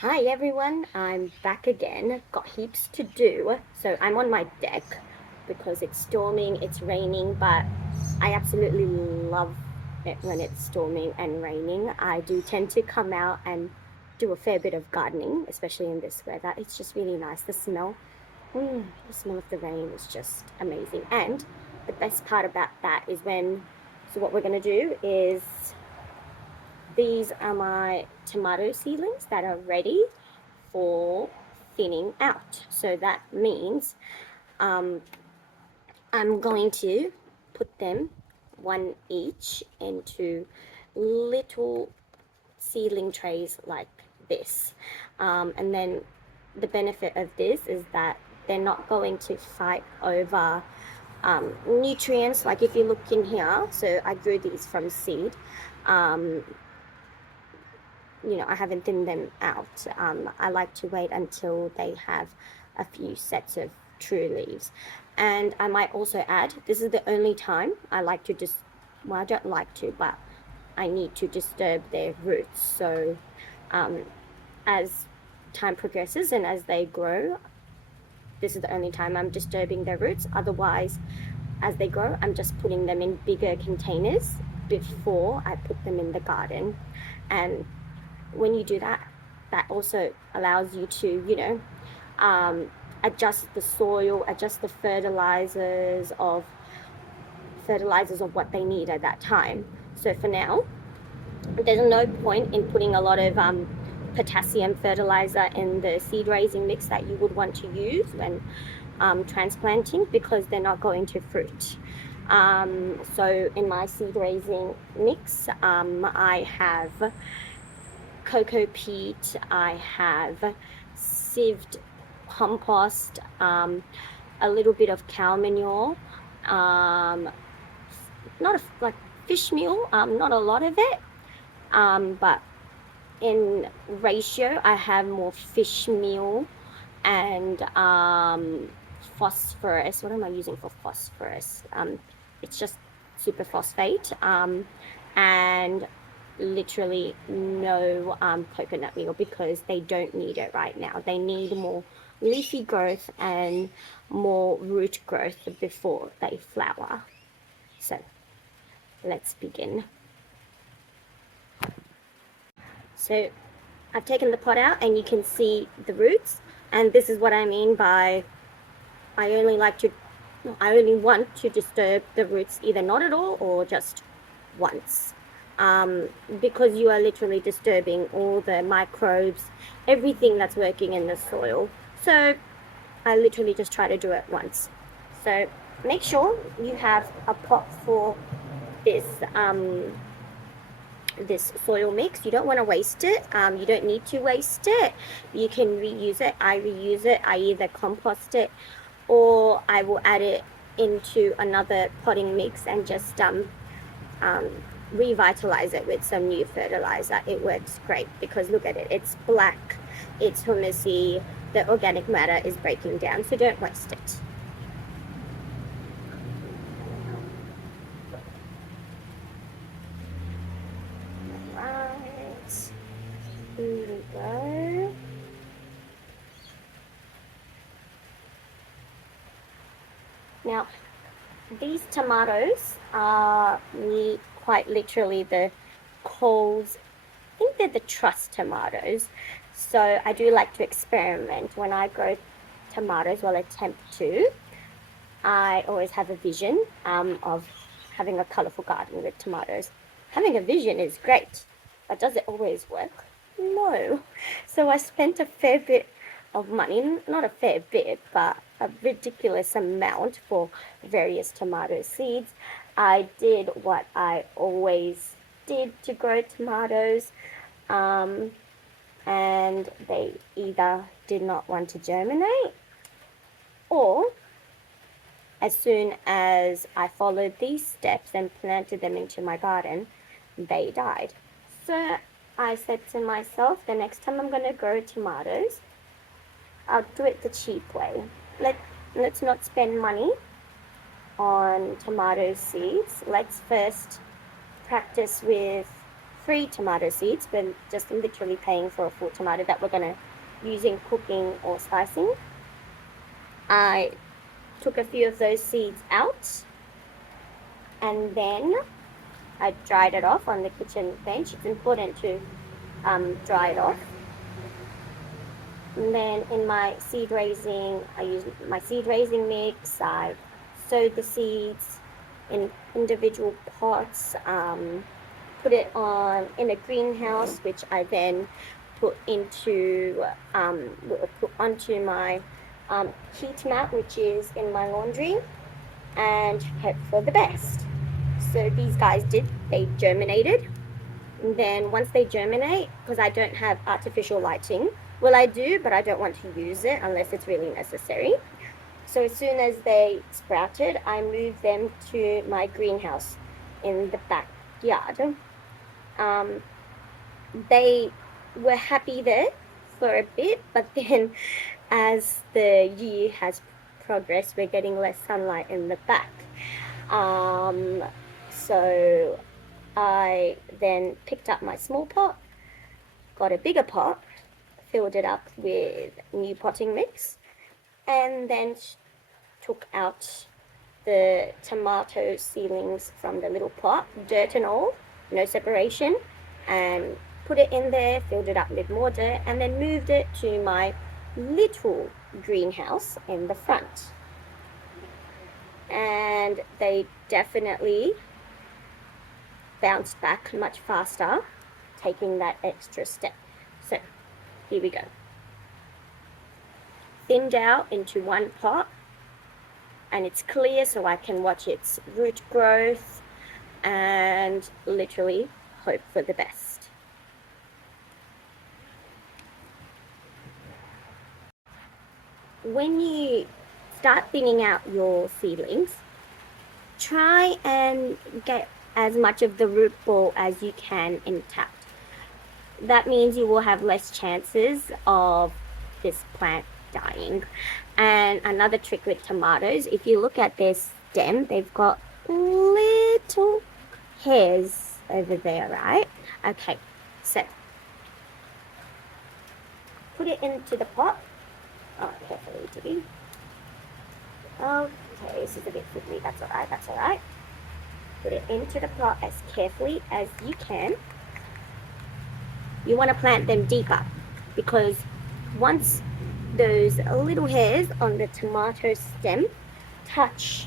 Hi everyone, I'm back again. Got heaps to do. So I'm on my deck because it's storming, it's raining, but I absolutely love it when it's storming and raining. I do tend to come out and do a fair bit of gardening, especially in this weather. It's just really nice. The smell of the rain is just amazing. And the best part about that is so what we're going to do is these are my tomato seedlings that are ready for thinning out. So that means um, I'm going to put them one each into little seedling trays like this. And then the benefit of this is that they're not going to fight over nutrients. Like if you look in here, so I grew these from seed. Um, I haven't thinned them out. I like to wait until they have a few sets of true leaves. And I might also add, this is the only time I like to just, well, I don't like to, but I need to disturb their roots. So um, as time progresses and as they grow, this is the only time I'm disturbing their roots. Otherwise, as they grow, I'm just putting them in bigger containers before I put them in the garden. And when you do that, that also allows you to, adjust the soil, adjust the fertilizers of what they need at that time. So for now, there's no point in putting a lot of potassium fertilizer in the seed raising mix that you would want to use when transplanting, because they're not going to fruit. So in my seed raising mix, I have cocoa peat, I have sieved compost, a little bit of cow manure, um, not like fish meal, not a lot of it, but in ratio, I have more fish meal and phosphorus. What am I using for phosphorus? It's just superphosphate, and literally no coconut meal, because they don't need it right now. They need more leafy growth and more root growth before they flower. So let's begin. So I've taken the pot out and you can see the roots, and this is what I mean by I only like to I only want to disturb the roots either not at all or just once, um, because you are literally disturbing all the microbes, everything that's working in the soil. So I literally just try to do it once. So make sure you have a pot for this this soil mix. You don't want to waste it. You don't need to waste it. You can reuse it. I reuse it. I either compost it or I will add it into another potting mix and just um, revitalize it with some new fertilizer. It works great because look at it. It's black. It's humusy. The organic matter is breaking down. So don't waste it. Right. Here we go. Now, these tomatoes are quite literally the Coles, I think they're the Trust tomatoes. So I do like to experiment when I grow tomatoes, well, attempt to. I always have a vision of having a colorful garden with tomatoes. Having a vision is great, but does it always work? No. So I spent a fair bit of money, not a fair bit, but a ridiculous amount for various tomato seeds. I did what I always did to grow tomatoes, um, and they either did not want to germinate, or as soon as I followed these steps and planted them into my garden, they died. So I said to myself, the next time I'm going to grow tomatoes, I'll do it the cheap way. Let's not spend money on tomato seeds. Let's first practice with free tomato seeds. We're just literally paying for a full tomato that we're going to use in cooking or slicing. I took a few of those seeds out, and then I dried it off on the kitchen bench. It's important to dry it off. And then in my seed raising, I use my seed raising mix. I sowed the seeds in individual pots, put it on in a greenhouse, which I then put onto my heat mat, which is in my laundry, and hope for the best. So these guys they germinated. And then once they germinate, because I don't have artificial lighting, well, I do, but I don't want to use it unless it's really necessary. So as soon as they sprouted, I moved them to my greenhouse in the backyard. They were happy there for a bit, but then as the year has progressed, we're getting less sunlight in the back. So I then picked up my small pot, got a bigger pot, filled it up with new potting mix, and then took out the tomato seedlings from the little pot, dirt and all, no separation, and put it in there, filled it up with more dirt, and then moved it to my little greenhouse in the front. And they definitely bounced back much faster, taking that extra step. So here we go. Thinned out into one pot, and it's clear so I can watch its root growth and literally hope for the best. When you start thinning out your seedlings, try and get as much of the root ball as you can intact. That means you will have less chances of this plant dying. And another trick with tomatoes, if you look at their stem, they've got little hairs over there, right? Okay, so put it into the pot. Oh, carefully, Tiggy. Okay, this is a bit fiddly. That's alright, that's alright. Put it into the pot as carefully as you can. You want to plant them deeper, because once those little hairs on the tomato stem touch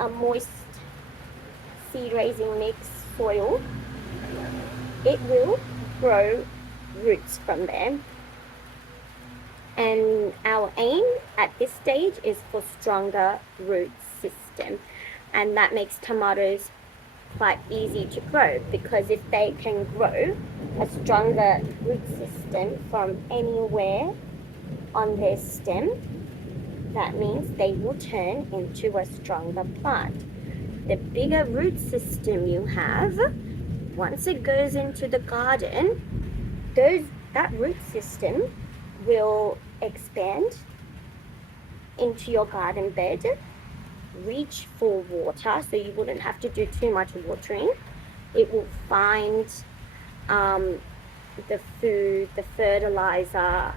a moist seed raising mix soil, it will grow roots from there. And our aim at this stage is for stronger root system, and that makes tomatoes quite easy to grow, because if they can grow a stronger root system from anywhere on their stem, that means they will turn into a stronger plant. The bigger root system you have, once it goes into the garden, that root system will expand into your garden bed, reach for water, so you wouldn't have to do too much watering. It will find the food, the fertilizer,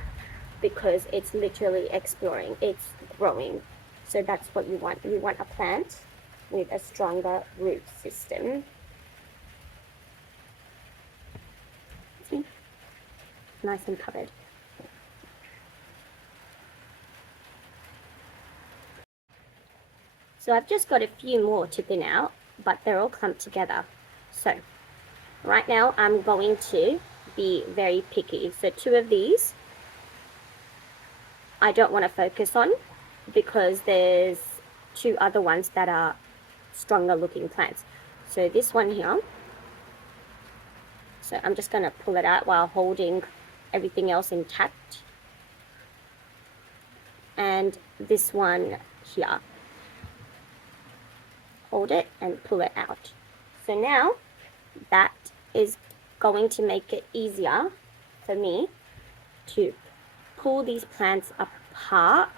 because it's literally exploring, it's growing. So that's what you want. You want a plant with a stronger root system. See? Nice and covered. So I've just got a few more to thin out, but they're all clumped together. So right now I'm going to be very picky. So 2 of these I don't want to focus on, because there's 2 other ones that are stronger looking plants. So this one here, so I'm just going to pull it out while holding everything else intact. And this one here, hold it and pull it out. So now that is going to make it easier for me to pull these plants apart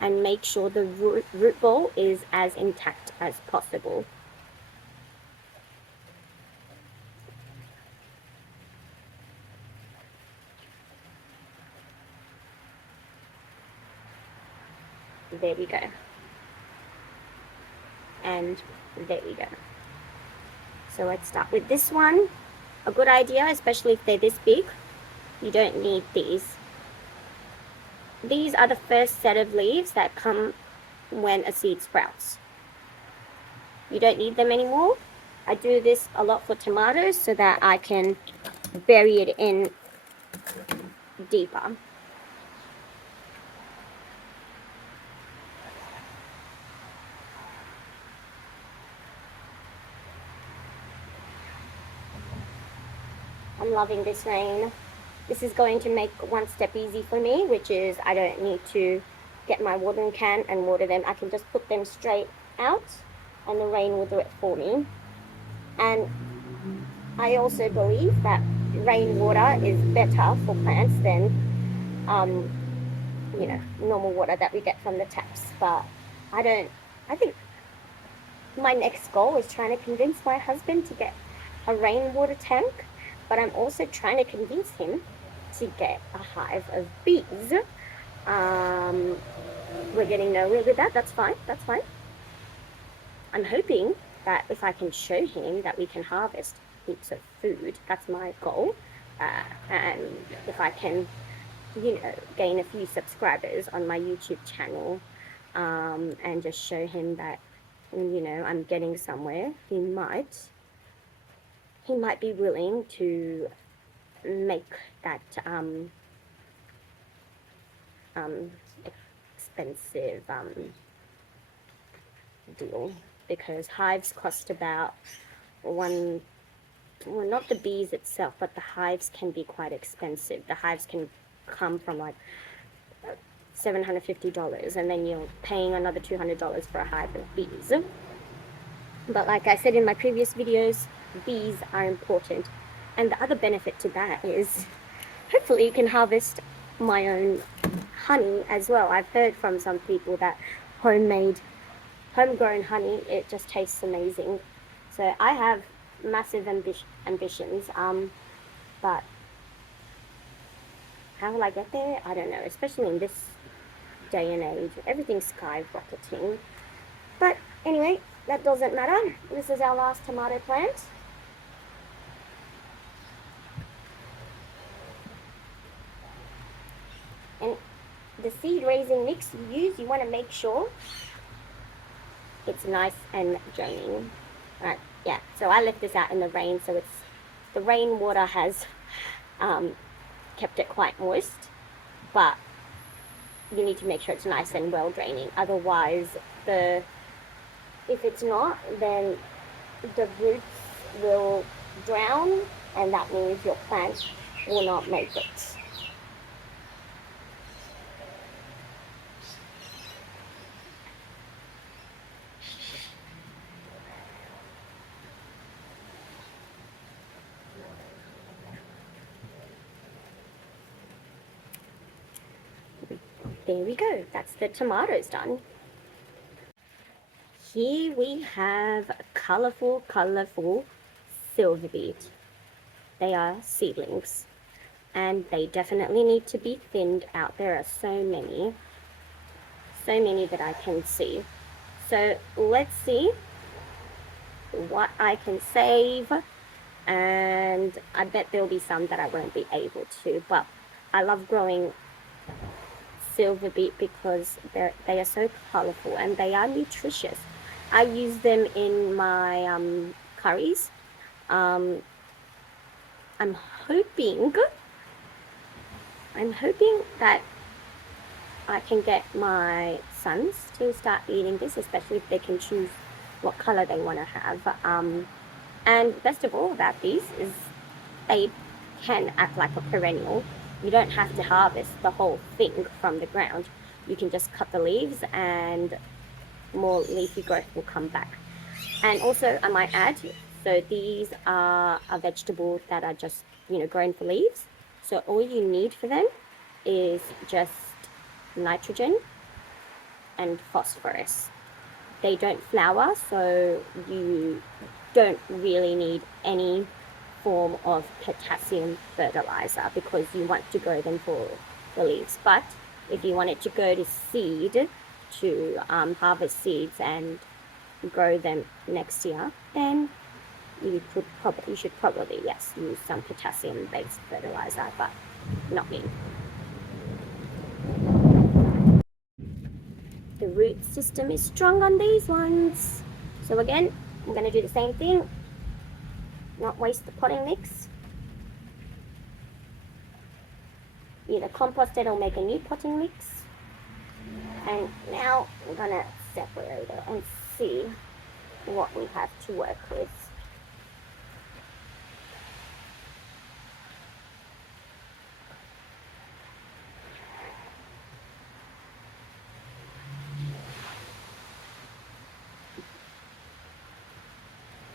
and make sure the root ball is as intact as possible. there we go. And there we go. So let's start with this one. A good idea, especially if they're this big, you don't need these. These are the first set of leaves that come when a seed sprouts. You don't need them anymore. I do this a lot for tomatoes so that I can bury it in deeper. I'm loving this rain. This is going to make one step easy for me, which is I don't need to get my watering can and water them. I can just put them straight out and the rain will do it for me. And I also believe that rainwater is better for plants than normal water that we get from the taps. But I think my next goal is trying to convince my husband to get a rainwater tank, but I'm also trying to convince him to get a hive of bees. We're getting nowhere with that. That's fine. I'm hoping that if I can show him that we can harvest heaps of food, that's my goal. And if I can, gain a few subscribers on my YouTube channel, and just show him that, I'm getting somewhere, he might be willing to make that expensive deal, because hives cost about not the bees itself, but the hives can be quite expensive. The hives can come from like $750, and then you're paying another $200 for a hive of bees. But like I said in my previous videos, bees are important. And the other benefit to that is hopefully you can harvest my own honey as well. I've heard from some people that homegrown honey, it just tastes amazing. So I have massive ambitions, but how will I get there? I don't know, especially in this day and age. Everything's skyrocketing. But anyway, that doesn't matter. This is our last tomato plant. And the seed raising mix you use, you want to make sure it's nice and draining. Right, yeah, so I left this out in the rain, so the rainwater has kept it quite moist, but you need to make sure it's nice and well draining. Otherwise, if it's not, then the roots will drown, and that means your plant will not make it. There we go, that's the tomatoes done. Here we have colourful silver beet. They are seedlings, and they definitely need to be thinned out. There are so many that I can see. So let's see what I can save, and I bet there'll be some that I won't be able to, but I love growing silver beet because they are so colorful and they are nutritious. I use them in my curries. I'm hoping that I can get my sons to start eating this, especially if they can choose what color they want to have. And best of all about these is they can act like a perennial. You don't have to harvest the whole thing from the ground. You can just cut the leaves and more leafy growth will come back. And also I might add, so these are a vegetable that are just, grown for leaves. So all you need for them is just nitrogen and phosphorus. They don't flower, so you don't really need any form of potassium fertilizer because you want to grow them for the leaves. But if you want it to go to seed to harvest seeds and grow them next year, then you should probably, yes, use some potassium-based fertilizer, but not me. The root system is strong on these ones. So again, I'm going to do the same thing, not waste the potting mix. Either compost it or make a new potting mix. And now I'm going to separate it and see what we have to work with.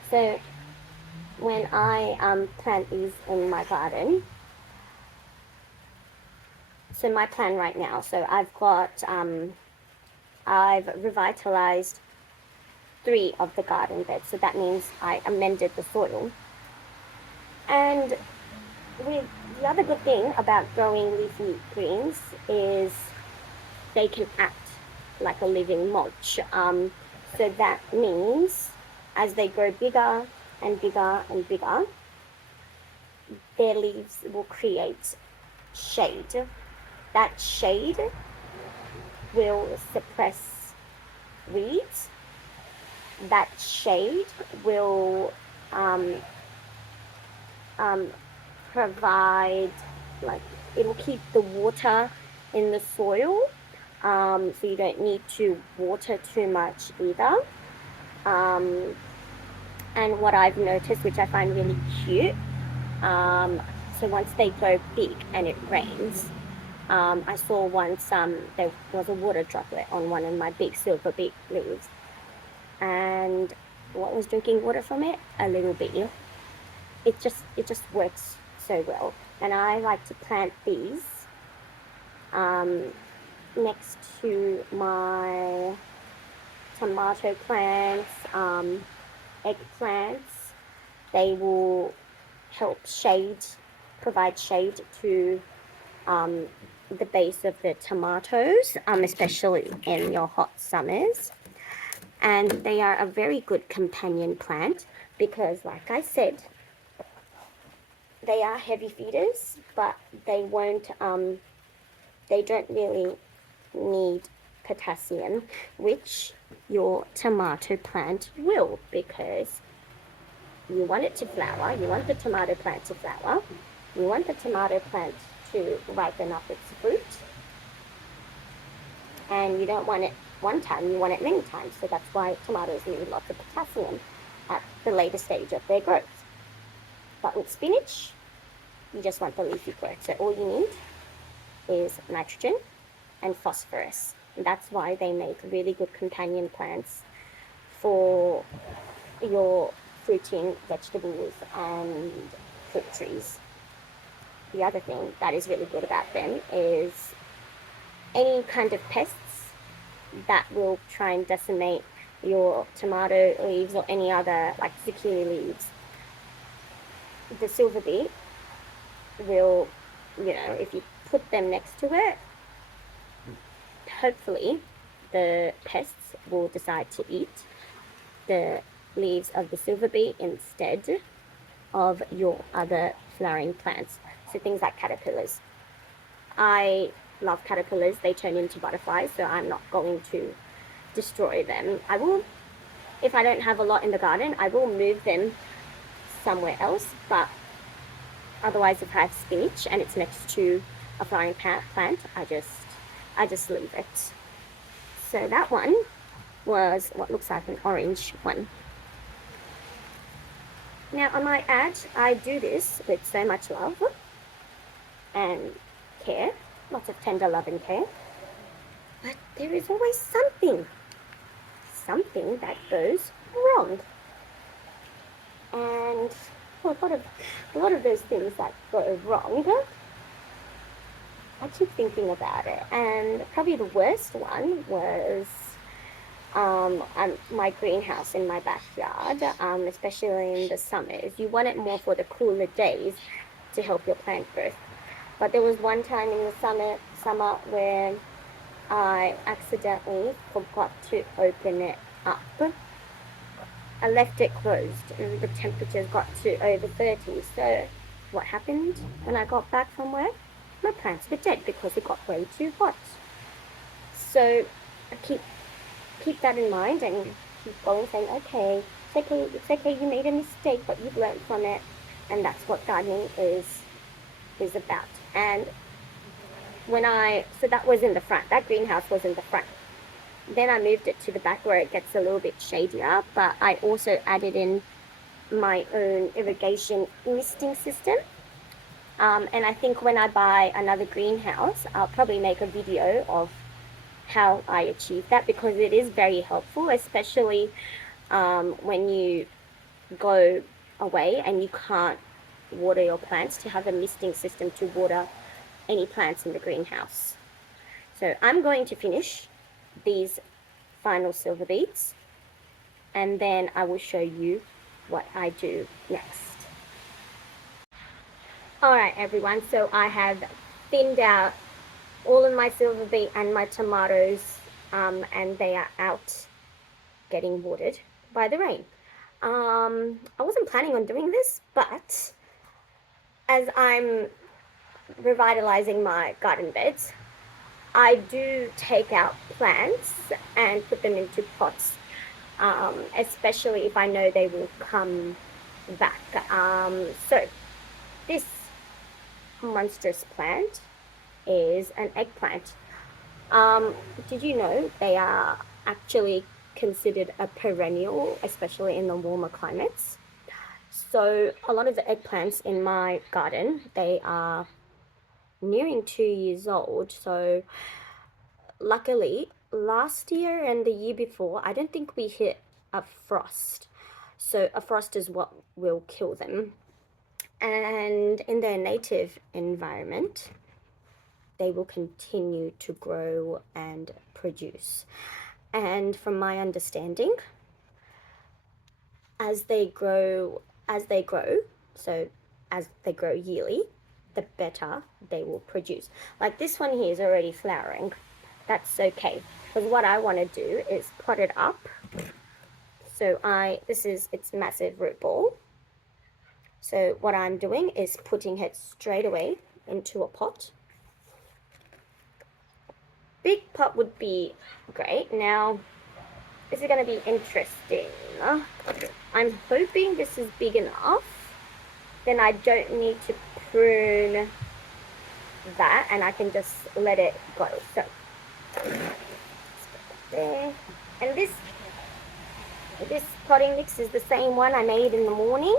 So when I plant these in my garden, so my plan right now, so I've got, I've revitalized 3 of the garden beds, so that means I amended the soil. And with the other good thing about growing leafy greens is they can act like a living mulch. So that means as they grow bigger and bigger and bigger, their leaves will create shade. That shade will suppress weeds. That shade will provide, like, it will keep the water in the soil, so you don't need to water too much either. And what I've noticed, which I find really cute, so once they go big and it rains, I saw once there was a water droplet on one of my big silver beet leaves, and what was drinking water from it? A little bee. It just works so well. And I like to plant these next to my tomato plants, eggplants. They will help provide shade to the base of the tomatoes, especially in your hot summers. And they are a very good companion plant because, like I said, they are heavy feeders, but they don't really need potassium, which your tomato plant will, because you want it to flower, you want the tomato plant to flower, you want the tomato plant to ripen up its fruit, and you don't want it one time, you want it many times. So that's why tomatoes need lots of potassium at the later stage of their growth. But with spinach, you just want the leafy growth. So all you need is nitrogen and phosphorus. And that's why they make really good companion plants for your fruiting vegetables and fruit trees. The other thing that is really good about them is any kind of pests that will try and decimate your tomato leaves or any other, like zucchini leaves. The silver beet will, if you put them next to it, hopefully the pests will decide to eat the leaves of the silver beet instead of your other flowering plants. So things like caterpillars. I love caterpillars. They turn into butterflies, so I'm not going to destroy them. I will, if I don't have a lot in the garden, I will move them somewhere else, but otherwise if I have spinach and it's next to a flowering plant, I just leave it. So that one was what looks like an orange one. Now I might add, I do this with so much love and care, lots of tender love and care, but there is always something that goes wrong. And a lot of those things that go wrong, I keep thinking about it. And probably the worst one was my greenhouse in my backyard, especially in the summers. You want it more for the cooler days to help your plant growth. But there was one time in the summer where I accidentally forgot to open it up. I left it closed and the temperatures got to over 30. So what happened when I got back from work? My plants were dead because it got way too hot. So I keep that in mind and keep going, saying, okay, it's okay, you made a mistake, but you've learned from it. And that's what gardening is about. And so that was in the front, that greenhouse was in the front. Then I moved it to the back where it gets a little bit shadier, but I also added in my own irrigation misting system. And I think when I buy another greenhouse, I'll probably make a video of how I achieve that, because it is very helpful, especially when you go away and you can't water your plants, to have a misting system to water any plants in the greenhouse. So I'm going to finish these final silver beads and then I will show you what I do next. Alright everyone, so I have thinned out all of my silver beet and my tomatoes, and they are out getting watered by the rain. I wasn't planning on doing this, but as I'm revitalizing my garden beds, I do take out plants and put them into pots, especially if I know they will come back. So this monstrous plant is an eggplant. Did you know they are actually considered a perennial, especially in the warmer climates? So a lot of the eggplants in my garden, they are nearing 2 years old. So luckily last year and the year before, I don't think we hit a frost. So a frost is what will kill them. And in their native environment, they will continue to grow and produce. And from my understanding, as they grow, so as they grow yearly, the better they will produce. Like this one here is already flowering. That's okay, because what I want to do is pot it up. So this is its massive root ball. So what I'm doing is putting it straight away into a pot. Big pot would be great. Now, this is going to be interesting. I'm hoping this is big enough. Then I don't need to prune that and I can just let it go. So, there. And this potting mix is the same one I made in the morning.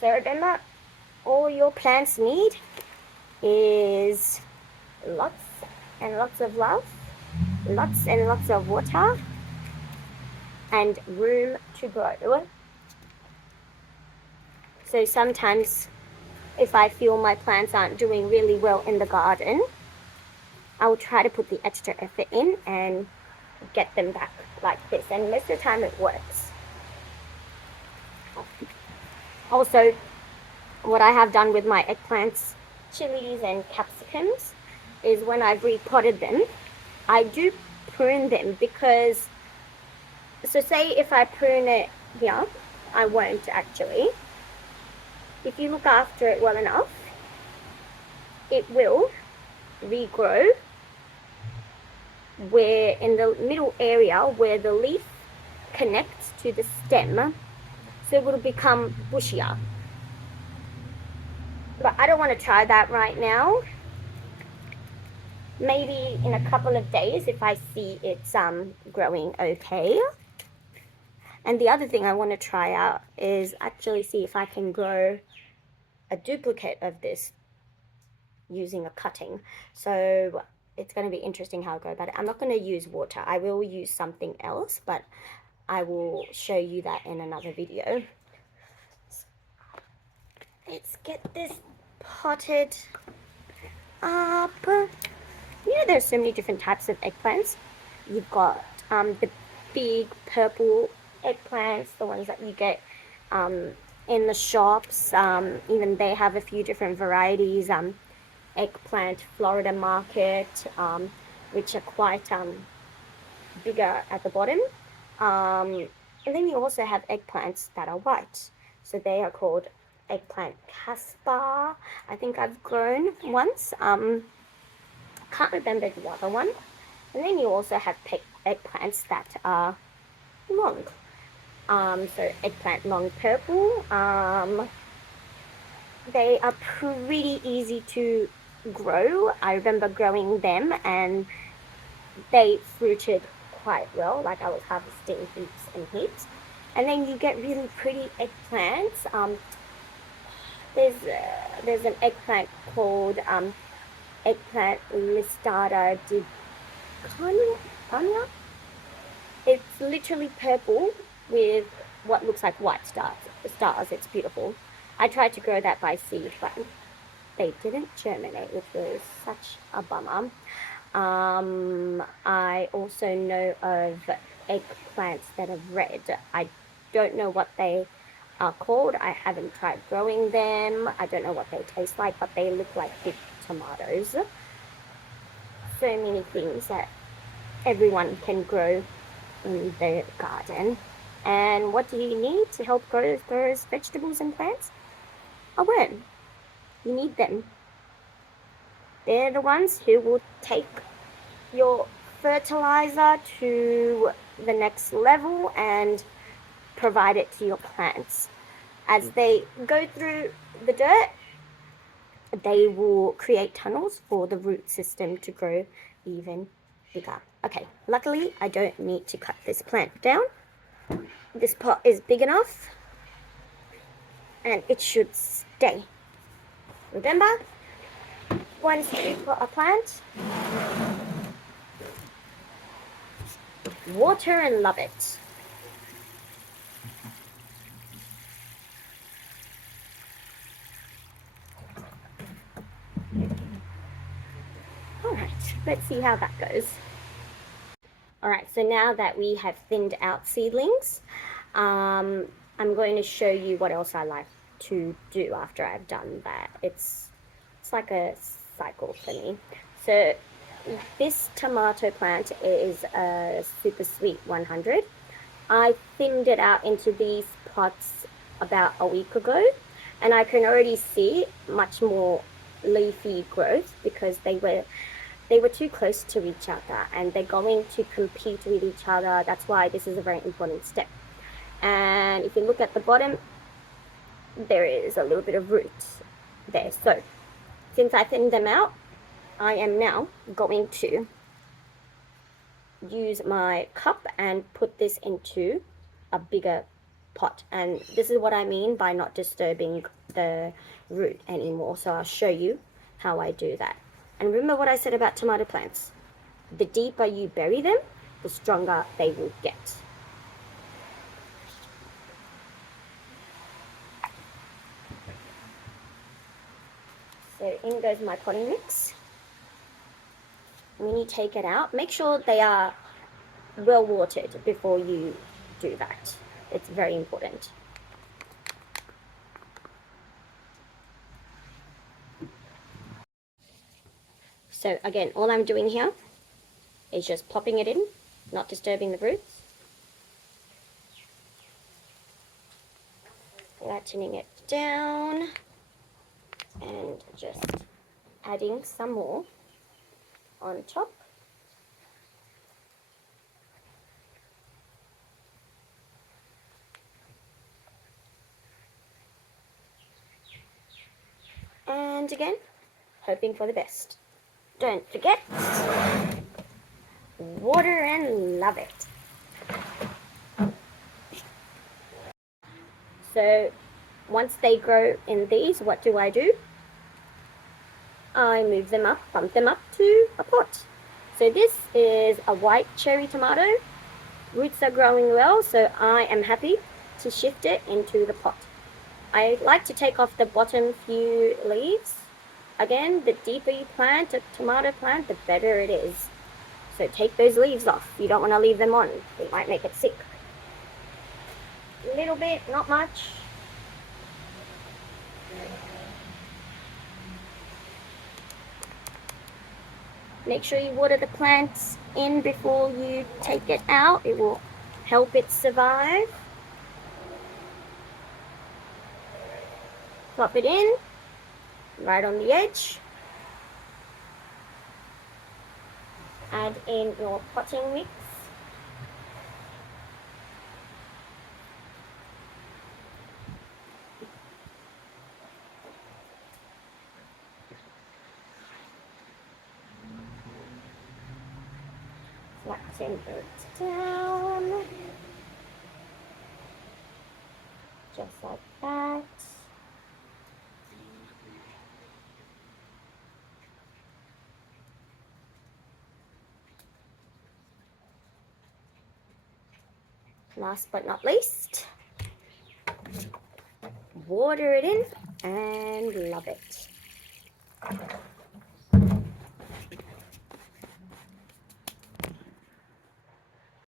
So remember, all your plants need is lots and lots of love, lots and lots of water, and room to grow. So sometimes if I feel my plants aren't doing really well in the garden, I will try to put the extra effort in and get them back like this, and most of the time it works. Also, what I have done with my eggplants, chilies and capsicums is when I've repotted them, I do prune them, because, so say if I prune it here, I won't actually. If you look after it well enough, it will regrow where in the middle area where the leaf connects to the stem, so it will become bushier. But I don't want to try that right now. Maybe in a couple of days if I see it's growing okay. And the other thing I want to try out is actually see if I can grow a duplicate of this using a cutting. So it's going to be interesting how I go about it. I'm not going to use water. I will use something else, but I will show you that in another video. Let's get this potted up. You know, there's so many different types of eggplants. You've got the big purple eggplants, the ones that you get in the shops. Even they have a few different varieties. eggplant Florida market, which are quite bigger at the bottom. And then you also have eggplants that are white. So they are called eggplant Caspar. I think I've grown once. Can't remember the other one. And then you also have eggplants that are long. So eggplant long purple. They are pretty easy to grow. I remember growing them and they fruited quite well. Like I was harvesting heaps and heaps. And then you get really pretty eggplants. There's an eggplant called eggplant listata di Cania. It's literally purple with what looks like white stars. It's beautiful. I tried to grow that by seed, but they didn't germinate, which was such a bummer. I also know of eggplants that are red. I don't know what they are called. I haven't tried growing them. I don't know what they taste like, but they look like big tomatoes. So many things that everyone can grow in their garden. And what do you need to help grow those vegetables and plants? A worm. You need them. They're the ones who will take your fertilizer to the next level and provide it to your plants. As they go through the dirt, they will create tunnels for the root system to grow even bigger. Okay, luckily I don't need to cut this plant down. This pot is big enough and it should stay. Remember, once you put a plant, water and love it. Alright, let's see how that goes. Alright, so now that we have thinned out seedlings, I'm going to show you what else I like to do after I've done that. It's like a cycle for me. So this tomato plant is a super sweet 100. I thinned it out into these pots about a week ago, and I can already see much more leafy growth because they were too close to each other and they're going to compete with each other. That's why this is a very important step. And if you look at the bottom, there is a little bit of root there. So since I thinned them out, I am now going to use my cup and put this into a bigger pot. And this is what I mean by not disturbing the root anymore. So I'll show you how I do that. And remember what I said about tomato plants. The deeper you bury them, the stronger they will get. So in goes my potting mix. When you take it out, make sure they are well watered before you do that. It's very important. So again, all I'm doing here is just popping it in, not disturbing the roots. Flattening it down and just adding some more on top. And again, hoping for the best. Don't forget, water and love it. So once they grow in these, what do? I move them up, bump them up to a pot. So this is a white cherry tomato. Roots are growing well, so I am happy to shift it into the pot. I like to take off the bottom few leaves. Again, the deeper you plant a tomato plant, the better it is. So take those leaves off. You don't want to leave them on. It might make it sick. A little bit, not much. Make sure you water the plants in before you take it out. It will help it survive. Pop it in, right on the edge. Add in your potting mix. Flatten it down, just like that. Last but not least, water it in and love it.